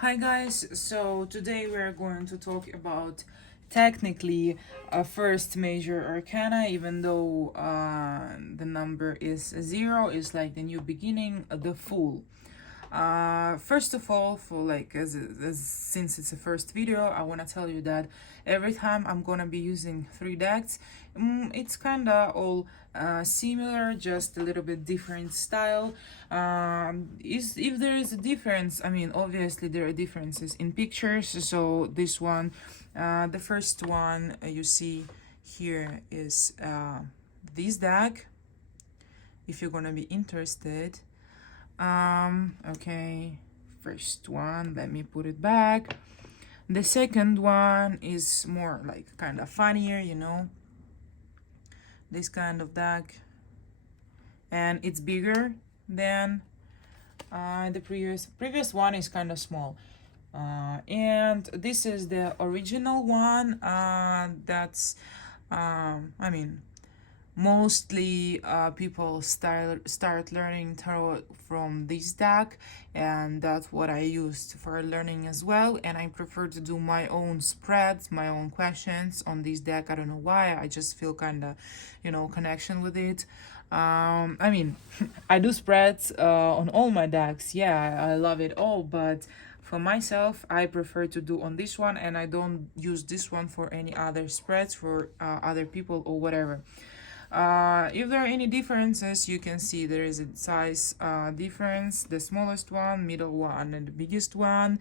Hi guys, so today we're going to talk about technically a first major arcana, even though the number is 0, is like the new beginning, the Fool. First of all, for like as since it's a first video, I want to tell you that every time I'm gonna be using 3 decks, it's kinda all similar, just a little bit different style. Is if there is a difference, I mean, obviously there are differences in pictures. So this one, the first one you see here is this deck. If you're gonna be interested. Okay, first one, let me put it back. The second one is more like kind of funnier, this kind of deck, and it's bigger than the previous one is kind of small. And this is the original one. That's I mean, mostly people start learning tarot from this deck, and that's what I used for learning as well. And I prefer to do my own spreads, my own questions on this deck. I don't know why, I just feel kind of connection with it. I mean, I do spreads on all my decks, yeah, I love it all, but for myself, I prefer to do on this one, and I don't use this one for any other spreads for other people or whatever. If there are any differences, you can see there is a size difference, the smallest one, middle one, and the biggest one,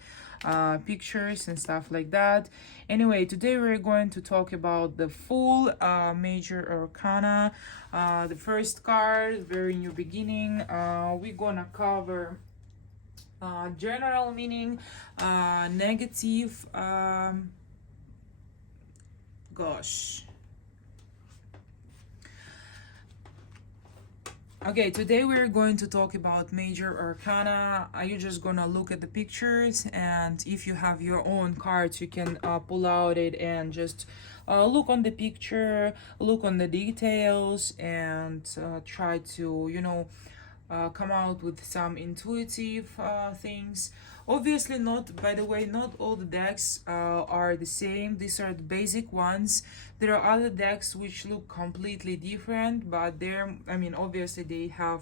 pictures and stuff like that. Anyway, today we're going to talk about the full major arcana. The first card, very new beginning. We're gonna cover general meaning, negative, gosh. Okay, today we're going to talk about major arcana. You're just gonna look at the pictures, and if you have your own cards, you can pull out it and just look on the picture, look on the details, and try to, come out with some intuitive things. Obviously, not, by the way, not all the decks are the same. These are the basic ones. There are other decks which look completely different, but they're, I mean, obviously they have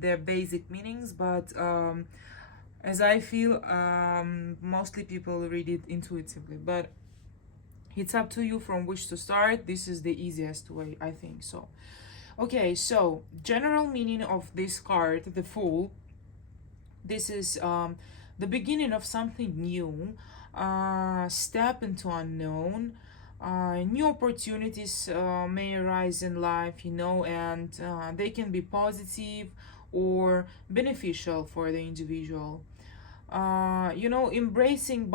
their basic meanings, but as I feel, mostly people read it intuitively. But it's up to you from which to start. This is the easiest way, I think so. Okay, so general meaning of this card, the Fool. This is the beginning of something new, step into unknown. New opportunities may arise in life, and they can be positive or beneficial for the individual. Embracing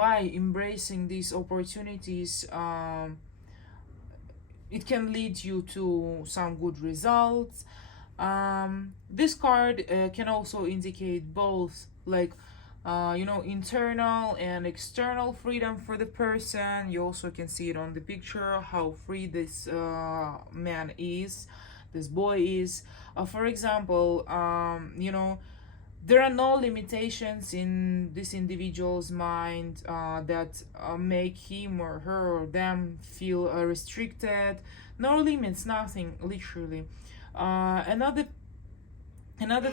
these opportunities, it can lead you to some good results. This card can also indicate both, like, internal and external freedom for the person. You also can see it on the picture how free this man is, this boy is. For example, there are no limitations in this individual's mind that make him or her or them feel restricted. No limits, nothing, literally. Another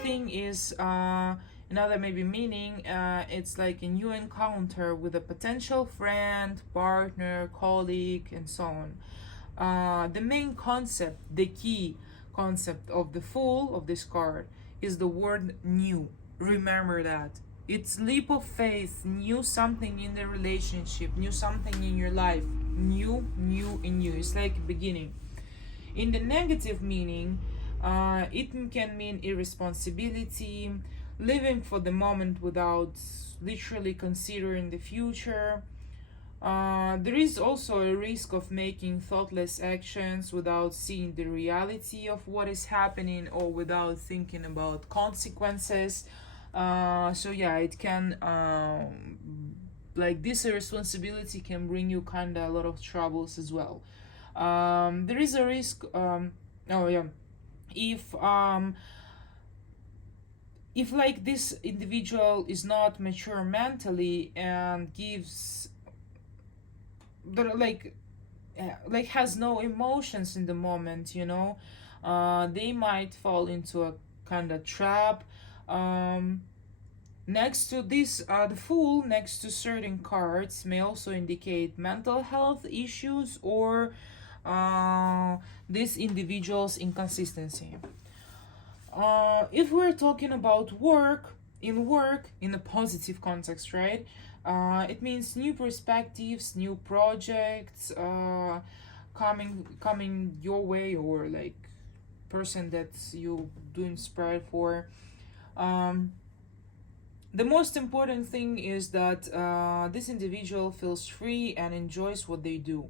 thing is, another maybe meaning, it's like a new encounter with a potential friend, partner, colleague, and so on. The main concept, the key concept of the Fool of this card is the word new. Remember that. It's leap of faith, new something in the relationship, new something in your life, new, and new. It's like beginning. In the negative meaning, it can mean irresponsibility, living for the moment without literally considering the future. There is also a risk of making thoughtless actions without seeing the reality of what is happening or without thinking about consequences. So yeah, it can like this irresponsibility can bring you kind of a lot of troubles as well. There is a risk. Oh yeah, if if like this individual is not mature mentally and gives the like has no emotions in the moment, they might fall into a kind of trap. um Next to this, the Fool, next to certain cards, may also indicate mental health issues or this individual's inconsistency. If we're talking about work, in a positive context, right? It means new perspectives, new projects, coming your way, or like person that you do inspired for. Um, the most important thing is that this individual feels free and enjoys what they do.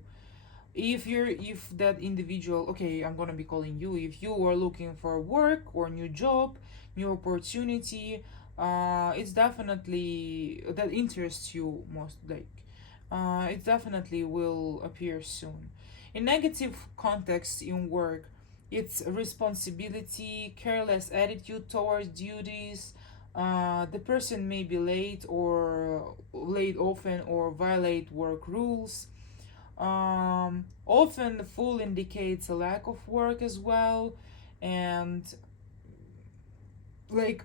If that individual, okay, I'm gonna be calling you, if you are looking for work or new job, new opportunity, it's definitely that interests you most, like it definitely will appear soon. In negative context in work, it's responsibility, careless attitude towards duties. The person may be late often, or violate work rules. Often the Fool indicates a lack of work as well, and like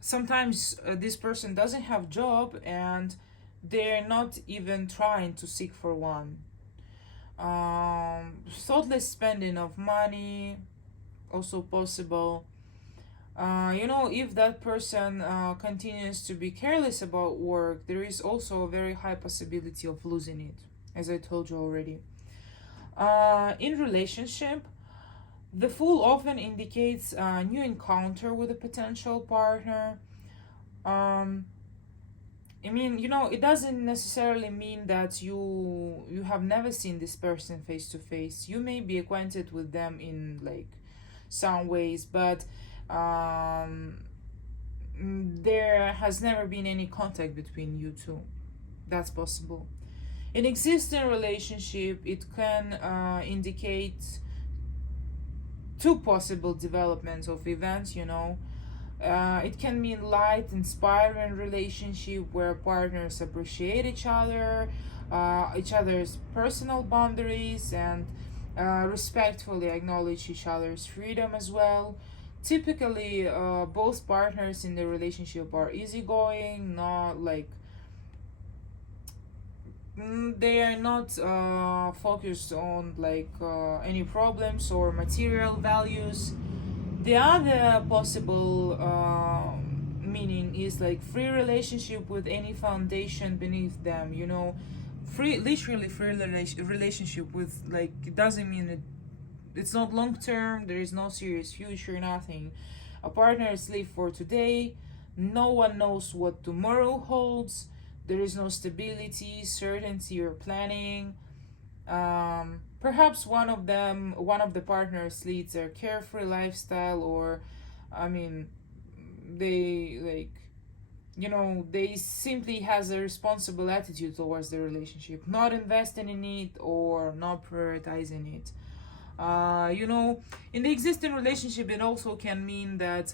sometimes this person doesn't have job and they're not even trying to seek for one. Thoughtless spending of money also possible. If that person continues to be careless about work, there is also a very high possibility of losing it, as I told you already. In relationship, the Fool often indicates a new encounter with a potential partner. Um, it doesn't necessarily mean that you have never seen this person face to face. You may be acquainted with them in like some ways, but um, there has never been any contact between you two. That's possible. In existing relationship, it can indicate two possible developments of events. It can mean light, inspiring relationship where partners appreciate each other's personal boundaries, and respectfully acknowledge each other's freedom as well. Typically, both partners in the relationship are easygoing, not like they are not focused on like any problems or material values. The other possible meaning is like free relationship with any foundation beneath them. Literally free relationship with, like, it doesn't mean it's not long term. There is no serious future, nothing. A partner is live for today. No one knows what tomorrow holds. There is no stability, certainty, or planning. Perhaps one of the partners leads a carefree lifestyle, or, I mean, they like, they simply has a responsible attitude towards the relationship, not investing in it or not prioritizing it. In the existing relationship, it also can mean that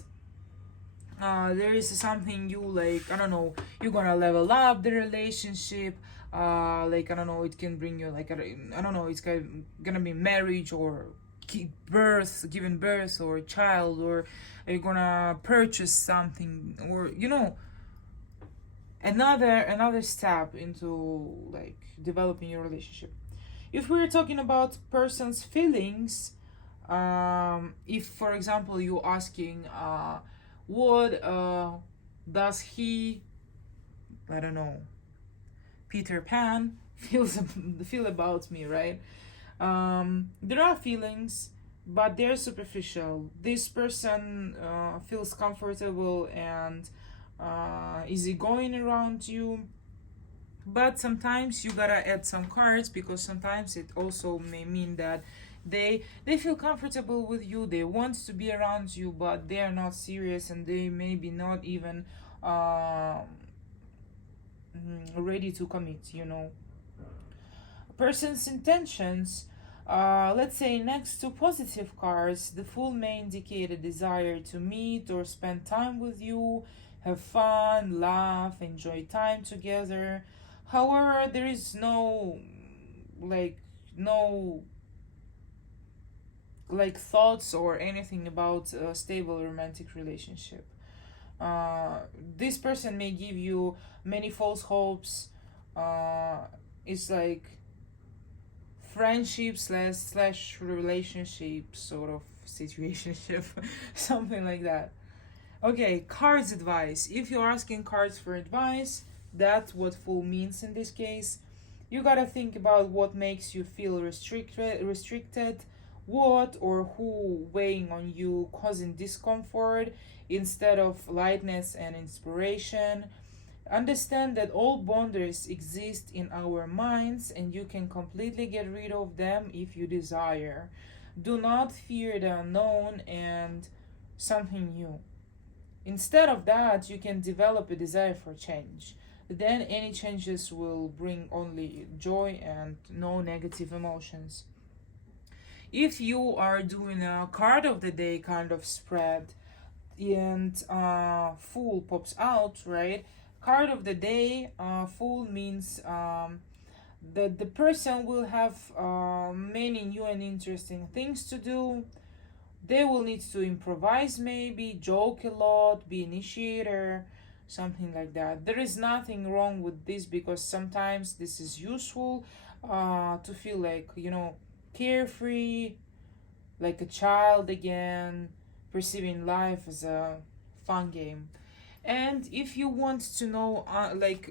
there is something you like, I don't know, you're gonna level up the relationship. Like, I don't know, it can bring you like, I don't know, it's gonna be marriage, or giving birth, or a child, or you're gonna purchase something, or another step into like developing your relationship. If we're talking about person's feelings, if for example you asking what does he, I don't know, Peter Pan feel about me, right? There are feelings, but they're superficial. This person feels comfortable and easygoing around you, but sometimes you gotta add some cards, because sometimes it also may mean that they feel comfortable with you, they want to be around you, but they are not serious, and they maybe not even ready to commit. A person's intentions, Let's say next to positive cards, the Fool may indicate a desire to meet or spend time with you, have fun, laugh, enjoy time together. However, there is like no thoughts or anything about a stable romantic relationship. uh, this person may give you many false hopes. It's like friendship slash relationship sort of situationship, something like that. Okay, cards advice. If you're asking cards for advice, that's what Fool means in this case. You gotta think about what makes you feel restricted, what or who weighing on you, causing discomfort instead of lightness and inspiration. Understand that all boundaries exist in our minds and you can completely get rid of them if you desire. Do not fear the unknown and something new. Instead of that, you can develop a desire for change. Then any changes will bring only joy and no negative emotions. If you are doing a card of the day kind of spread and Fool pops out, right? Card of the day, Fool means that the person will have many new and interesting things to do. They will need to improvise, maybe, joke a lot, be initiator, something like that. There is nothing wrong with this because sometimes this is useful to feel like, carefree, like a child again, perceiving life as a fun game. And if you want to know,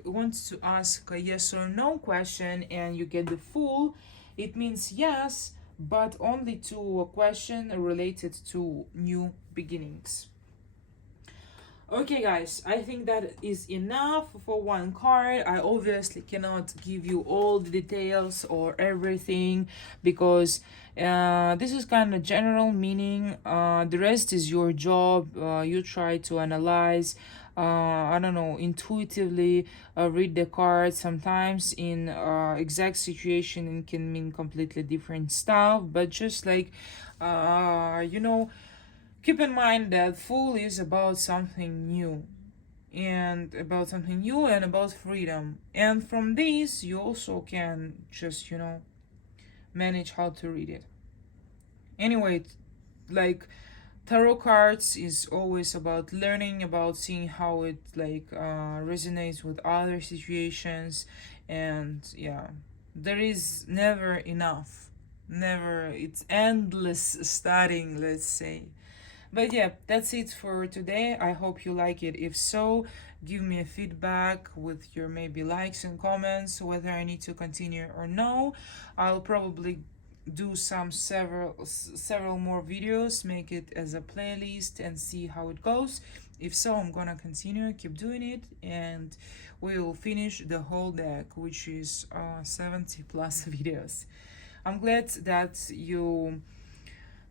want to ask a yes or no question and you get the Fool, it means yes, but only to a question related to new beginnings. Okay, guys, I think that is enough for one card. I obviously cannot give you all the details or everything because this is kind of general meaning. The rest is your job. You try to analyze, I don't know, intuitively read the card. Sometimes in exact situation it can mean completely different stuff, but just like, keep in mind that Fool is about something new and about freedom. And from this, you also can just, manage how to read it. Anyway, like tarot cards is always about learning, about seeing how it resonates with other situations, and yeah, there is never enough. Never, it's endless studying, let's say. But yeah, that's it for today. I hope you like it. If so, give me a feedback with your maybe likes and comments whether I need to continue or no. I'll probably do several more videos, make it as a playlist and see how it goes. If so, I'm gonna continue, keep doing it, and we'll finish the whole deck, which is 70 plus videos. I'm glad that you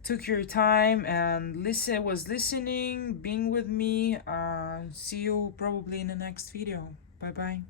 took your time and was listening, being with me. See you probably in the next video. Bye bye.